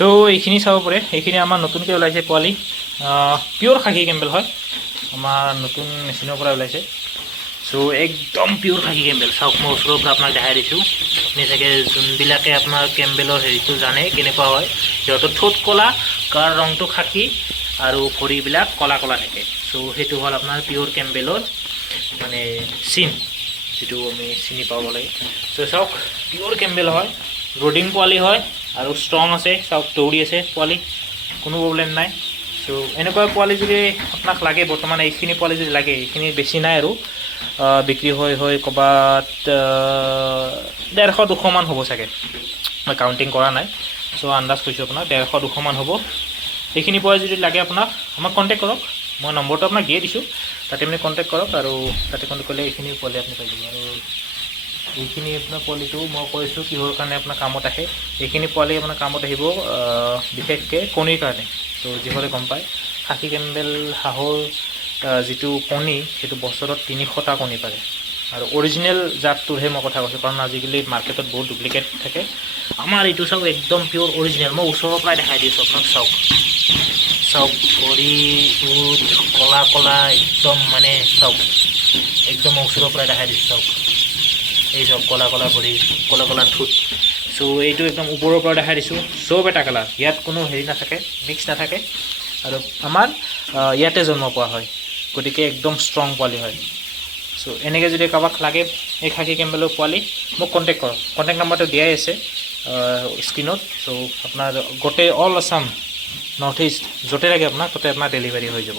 তো এইখিনি চাব পাৰে, এইখিনি আমাৰ নতুনকৈ ওলাইছে পোৱালি, পিয়'ৰ খাকী কেম্বেল হয়, আমাৰ নতুন মেচিনৰ পৰা ওলাইছে। চ' একদম পিয়'ৰ খাকী কেম্বেল। চাওক মই ওচৰৰ পৰা আপোনাক দেখাই দিছোঁ, আপুনি চাগে যোনবিলাকে আপোনাৰ কেম্বেলৰ হেৰিটো জানে কেনেকুৱা হয়, সিহঁতৰ ঠোঁট ক'লা, গাৰ ৰংটো খাকী আৰু ভৰিবিলাক ক'লা ক'লা থাকে। চ' সেইটো হ'ল আপোনাৰ পিয়'ৰ কেম্বেলৰ মানে চিন, যিটো আমি চিনি পাব লাগে। চ' চাওক পিয়'ৰ কেম্বেল হয়, ব্ৰডিং পোৱালি হয় আৰু ষ্ট্ৰং আছে। চাওক দৌৰি আছে পোৱালি, কোনো প্ৰব্লেম নাই। চ' এনেকুৱা পোৱালি যদি আপোনাক লাগে, বৰ্তমান এইখিনি পোৱালি যদি লাগে, এইখিনি বেছি নাই আৰু বিক্ৰী হৈ ক'ৰবাত 150-200 মান হ'ব চাগে, মই কাউণ্টিং কৰা নাই। চ' আন্দাজ কৈছোঁ আপোনাক 150-200 মান হ'ব। এইখিনি পোৱালি যদি লাগে আপোনাক, আমাক কণ্টেক্ট কৰক, মই নম্বৰটো আপোনাক দিয়ে দিছোঁ, তাতে আপুনি কণ্টেক্ট কৰক আৰু তাতে কণ্টেক্ট কৰিলে এইখিনি পোৱালি আপুনি পাই যাব। আৰু এইখিনি আপোনাৰ পোৱালিটো মই কৈছোঁ কিহৰ কাৰণে আপোনাৰ কামত আহে। এইখিনি পোৱালি আপোনাৰ কামত আহিব বিশেষকৈ কণীৰ কাৰণে। তো যিসকলে গম পায়, খাকী কেম্বেল হাঁহৰ যিটো কণী, সেইটো বছৰত 300টা কণী পাৰে। আৰু অৰিজিনেল জাতটোৰহে মই কথা কৈছোঁ, কাৰণ আজিকালি মাৰ্কেটত বহুত ডুপ্লিকেট থাকে। আমাৰ এইটো চাওক একদম পিয়'ৰ অৰিজিনেল, মই ওচৰৰ পৰাই দেখাই দিছোঁ আপোনাক। চাওক চাওক ভৰিটো ক'লা ক'লা একদম, মানে চাওক একদম ওচৰৰ পৰাই দেখাই দিছোঁ। চাওক এই চাওক ক'লা ক'লা ভৰি, ক'লা ক'লা ঠোঁট। চ' এইটো একদম ওপৰৰ পৰা দেখাই দিছোঁ, চব এটা কালাৰ, ইয়াত কোনো হেৰি নাথাকে, মিক্স নাথাকে। আৰু আমাৰ ইয়াতে জন্ম পোৱা হয়, গতিকে একদম ষ্ট্ৰং পোৱালি হয়। চ' এনেকৈ যদি কাৰোবাক লাগে এই খাকী কেম্বেলৰ পোৱালি, মোক কণ্টেক্ট কৰক। কণ্টেক্ট নাম্বাৰটো দিয়াই আছে স্ক্ৰীণত। চ' আপোনাৰ গোটেই অল আছাম, নৰ্থ ইষ্ট য'তে লাগে আপোনাক, ত'তে আপোনাৰ ডেলিভাৰী হৈ যাব।